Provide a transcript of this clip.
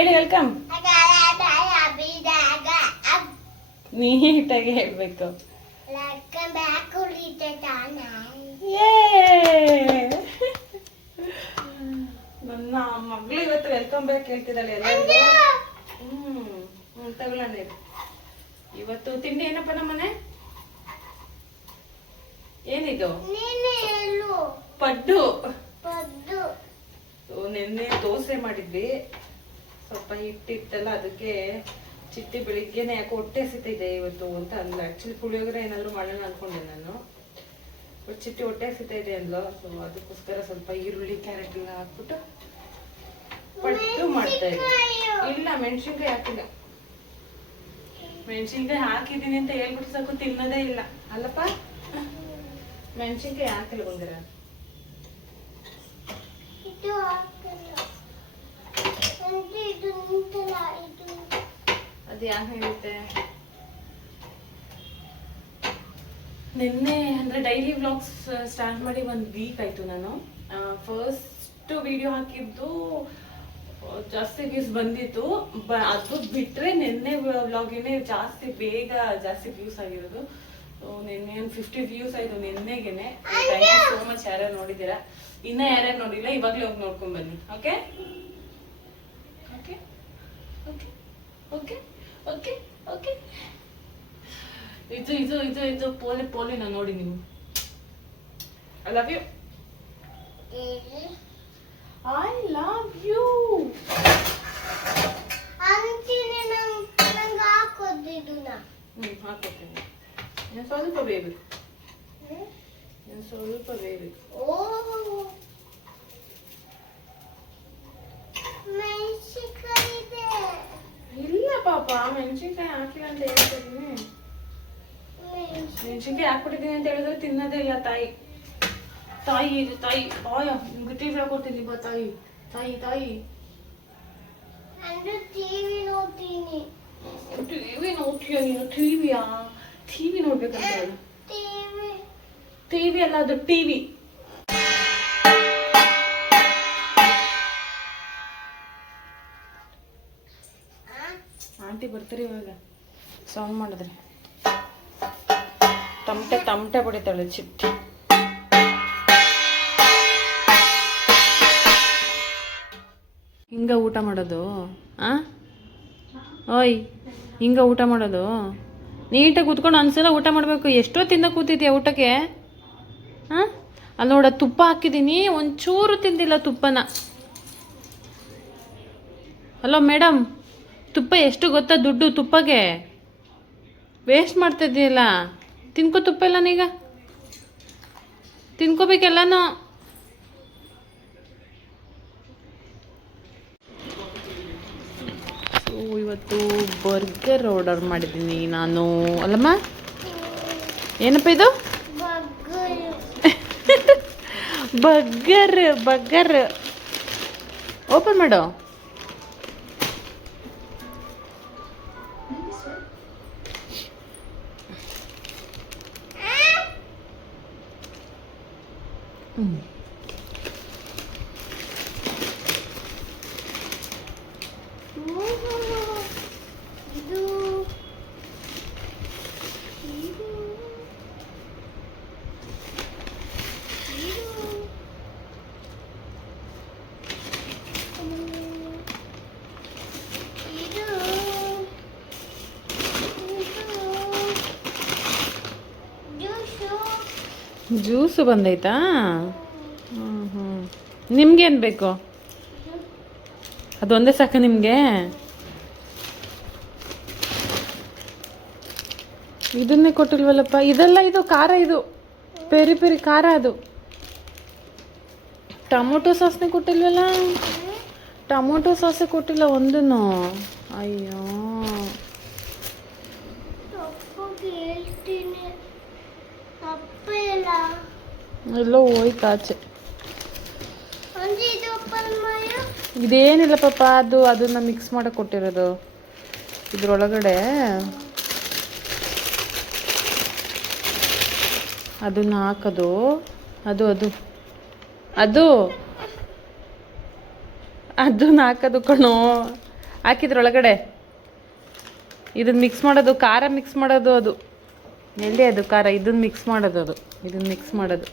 ಹೇಳಿ ವೆಲ್ಕಮ್. ನೀಟಾಗಿ ಹೇಳ್ಬೇಕು. ನನ್ನ ಮಗಳು ಇವತ್ತು ವೆಲ್ಕಮ್ ಬ್ಯಾಕ್ ಹೇಳ್ತಿದ್ದಾಳೆ ಎಲ್ಲರಿಗೂ. ತಗೊಳ್ಳೋಣ. ಇವತ್ತು ತಿಂಡಿ ಏನಪ್ಪ ನಮ್ಮನೆ? ಏನಿದು? ಪಡ್ಡು. ನಿನ್ನೆ ದೋಸೆ ಮಾಡಿದ್ವಿ, ಸ್ವಲ್ಪ ಹಿಟ್ಟಿತ್ತಲ್ಲ, ಅದಕ್ಕೆ ಚಿಟ್ಟಿ ಬೆಳಿಗ್ಗೆನೆ ಯಾಕೋ ಹೊಟ್ಟೆ ಹಸಿತಿದೆ ಇವತ್ತು ಅಂತ ಅಲ್ಲ. ಆಕ್ಚುಲಿ ಪುಳಿಯೋಗರೆ ಏನಾದ್ರು ಮಾಡೋಣ ಅನ್ಕೊಂಡೆ ನಾನು, ಬಟ್ ಚಿಟ್ಟಿ ಹೊಟ್ಟೆ ಹಸಿತಾ ಇದೆ ಅಂದ್ಲು. ಸೊ ಅದಕ್ಕೋಸ್ಕರ ಸ್ವಲ್ಪ ಈರುಳ್ಳಿ ಕ್ಯಾರೆಟ್ ಎಲ್ಲ ಹಾಕ್ಬಿಟ್ಟು ಪಡ್ಡು ಮಾಡ್ತಾ ಇದ್ದೆ. ಇಲ್ಲ, ಮೆಣಸಿನ್ಕಾಯಿ ಹಾಕಿಲ್ಲ. ಮೆಣಸಿನ್ಕಾಯಿ ಹಾಕಿದೀನಿ ಅಂತ ಹೇಳ್ಬಿಟ್ಟು ಸಾಕು ತಿನ್ನೋದೇ ಇಲ್ಲ ಅಲ್ಲಪ್ಪ. ಮೆಣಸಿನ್ಕಾಯಿ ಹಾಕಿಲ್ಲ ಬಂದಿರ. ಅದು ಯಾಕೆ ಹೇಳುತ್ತೆ? ನಿನ್ನೆ ಅಂದ್ರೆ ಡೈಲಿ ವ್ಲಾಗ್ಸ್ ಸ್ಟಾರ್ಟ್ ಮಾಡಿ 1 ವೀಕ್ ಆಯ್ತು. ನಾನು ಫಸ್ಟ್ ವಿಡಿಯೋ ಹಾಕಿದ್ದು ಜಾಸ್ತಿ ವ್ಯೂಸ್ ಬಂದಿತ್ತು. ಅದು ಬಿಟ್ರೆ ನಿನ್ನೆ ವ್ಲಾಗಿನೇ ಜಾಸ್ತಿ ವ್ಯೂಸ್ ಆಗಿರೋದು. ನಿನ್ನೆ 50 ವ್ಯೂಸ್ ಆಯ್ತು ನಿನ್ನೆಗೆನೆ. ಥ್ಯಾಂಕ್ ಯು ಸೋ ಮಚ್ ಯಾರ್ಯಾರು ನೋಡಿದ್ದೀರಾ. ಇನ್ನ ಯಾರ್ಯಾರು ನೋಡಿಲ್ಲ ಇವಾಗ್ಲೇ ಹೋಗಿ ನೋಡ್ಕೊಂಡ್ ಬನ್ನಿ. Okay okay okay okay okay okay. ಇದು ಪೋಲಿನ ನೋಡಿ ನೀವು. I love you. I love you. ಅಂತಿನೇ ನಂಗೆ ಹಾಕೋದಿದುನ. ಹಾಕೋತೀನಿ. ನಾನು ಸ್ವಲ್ಪ ಬೇಬಿ. ಓ ಮೆಣಸಿನಕಾಯಿ ಇದೆ. ಇಲ್ಲ ಪಾಪ, ಮೆಣಸಿನಕಾಯಿ ಹಾಕಿಲ್ಲ ಅಂತ ಹೇಳ್ತಿದ್ದೀನಿ. ಮೆಣಸಿನಕಾಯಿ ಹಾಕ್ಬಿಟ್ಟಿದ್ದೀನಿ ಅಂತ ಹೇಳಿದ್ರೆ ತಿನ್ನೋದೇ ಇಲ್ಲ ತಾಯಿ. ನಿಮ್ಗೆ ಟಿವಿ ಹಾಕೊಡ್ತೀನಿ ಬಾ ತಾಯಿ. ಟಿವಿ ನೋಡ್ತೀನಿ. ಟಿವಿ ನೋಡ್ತೀಯ ನೀನು? ಟಿವಿ ನೋಡ್ಬೇಕಂತ ಹೇಳು. ಟಿವಿ ಅಲ್ಲ, ಅದು ಟಿವಿ. ಆಂಟಿ ಬರ್ತಾರೆ ಇವಾಗ. ಸೌಂಡ್ ಮಾಡಿದ್ರೆ ತಮಟೆ ಹೊಡಿತಾಳೆ ಚಿಟ್ಟಿ. ಹಿಂಗ ಊಟ ಮಾಡೋದು? ಓಯ್, ಹಿಂಗ ಊಟ ಮಾಡೋದು? ನೀಟಾಗಿ ಕೂತ್ಕೊಂಡು ಅನ್ಸಲ್ಲ ಊಟ ಮಾಡಬೇಕು. ಎಷ್ಟೊತ್ತಿಂದ ಕೂತಿದ್ಯಾ ಊಟಕ್ಕೆ? ಅಲ್ಲಿ ನೋಡ, ತುಪ್ಪ ಹಾಕಿದ್ದೀನಿ, ಒಂಚೂರು ತಿಂದಿಲ್ಲ ತುಪ್ಪನ. ಹಲೋ ಮೇಡಮ್, ತುಪ್ಪ ಎಷ್ಟು ಗೊತ್ತಾ ದುಡ್ಡು? ತುಪ್ಪಗೆ ವೇಸ್ಟ್ ಮಾಡ್ತಾ ಇದೆಯಲ್ಲ. ತಿನ್ಕೋ ತುಪ್ಪ ಎಲ್ಲನೀಗ, ತಿನ್ಕೋಬೇಕೆಲ್ಲನೂ. ಇವತ್ತು ಬರ್ಗರ್ ಆರ್ಡರ್ ಮಾಡಿದ್ದೀನಿ ನಾನು. ಅಲ್ಲಮ್ಮ, ಏನಪ್ಪ ಇದು? ಬರ್ಗರ್ ಓಪನ್ ಮಾಡು. ಜ್ಯೂಸು ಬಂದೈತಾ? ನಿಮ್ಗೇನು ಬೇಕು? ಅದೊಂದೇ ಸಾಕ ನಿಮಗೆ? ಇದನ್ನೇ ಕೊಟ್ಟಿಲ್ವಲ್ಲಪ್ಪ. ಇದೆಲ್ಲ ಇದು ಖಾರ, ಇದು ಪೆರಿ ಖಾರ. ಅದು ಟೊಮೊಟೊ ಸಾಸ್ನೇ ಕೊಟ್ಟಿಲ್ವಲ್ಲ. ಟೊಮೊಟೊ ಸಾಸೇ ಕೊಟ್ಟಿಲ್ಲ ಒಂದನ್ನು. ಅಯ್ಯೋ, ಎಲ್ಲೋ ಹೋಯ್ತು ಆಚೆ. ಇದೇನಿಲ್ಲ ಪಾಪ, ಅದನ್ನ ಮಿಕ್ಸ್ ಮಾಡಕ್ಕೆ ಕೊಟ್ಟಿರೋದು. ಇದ್ರೊಳಗಡೆ ಅದನ್ನ ಹಾಕೋದು. ಅದನ್ನ ಹಾಕೋದು ಕಣೋ. ಹಾಕಿದ್ರೊಳಗಡೆ ಇದನ್ನು ಮಿಕ್ಸ್ ಮಾಡೋದು, ಖಾರ ಮಿಕ್ಸ್ ಮಾಡೋದು. ಅದು ಎಲ್ಲಿ ಅದು ಖಾರ, ಇದನ್ನು ಮಿಕ್ಸ್ ಮಾಡೋದು, ಇದನ್ನು ಮಿಕ್ಸ್ ಮಾಡೋದು.